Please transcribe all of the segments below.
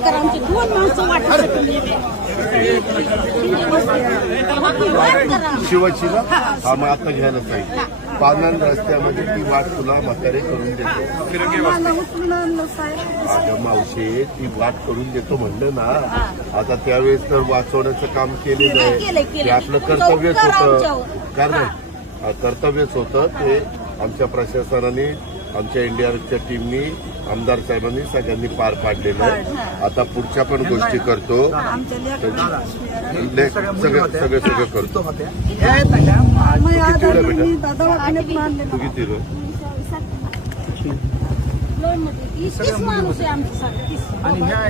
वाटकर आमचे 2 माणसं वाटत शिवाची ना हा मग आता घ्यायला पाहिजे. पानन रस्त्यामध्ये ती वाट तुला म्हातारे करून देतो. अगं मावशी ती वाट करून देतो म्हणलं ना. आता त्यावेळेस तर वाचवण्याचं काम केलेलं आहे. ते आपलं कर्तव्यच होतं. कारण कर्तव्यच होतं ते आमच्या प्रशासनाने आमच्या एनडीआरएफच्या टीमनी आमदार साहेबांनी सगळ्यांनी पार पाडलेलं आहे. आता पुढच्या पण गोष्टी करतो. सगळं करतो. तू किती रे?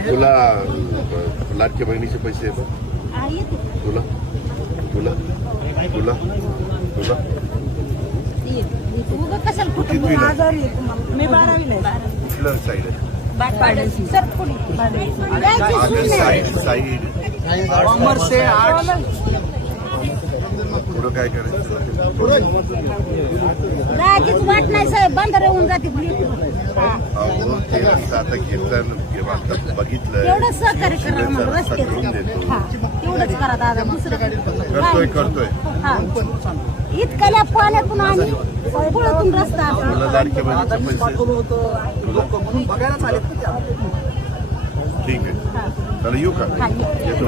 तुला लाडक्या बहिणीचे पैसे येतात? तुला तुला तुला तुला मी 12वी कुठलं साईड आहे? साईड पुढं काय करायचं? राजीच वाट नाही साहेब बंद राहून जाते. अहो ते रस्ता आता घेतलं बघितलं तेवढं सहकार्य करा आम्हाला रस्ते तेवढंच करा दादा. दुसरं करतोय. इतक्या पाण्यातून आणि पुळातून रस्ता तुला लाडक्या बहिणीचे पैसे ठीक आहे. चला येऊ का? येतो.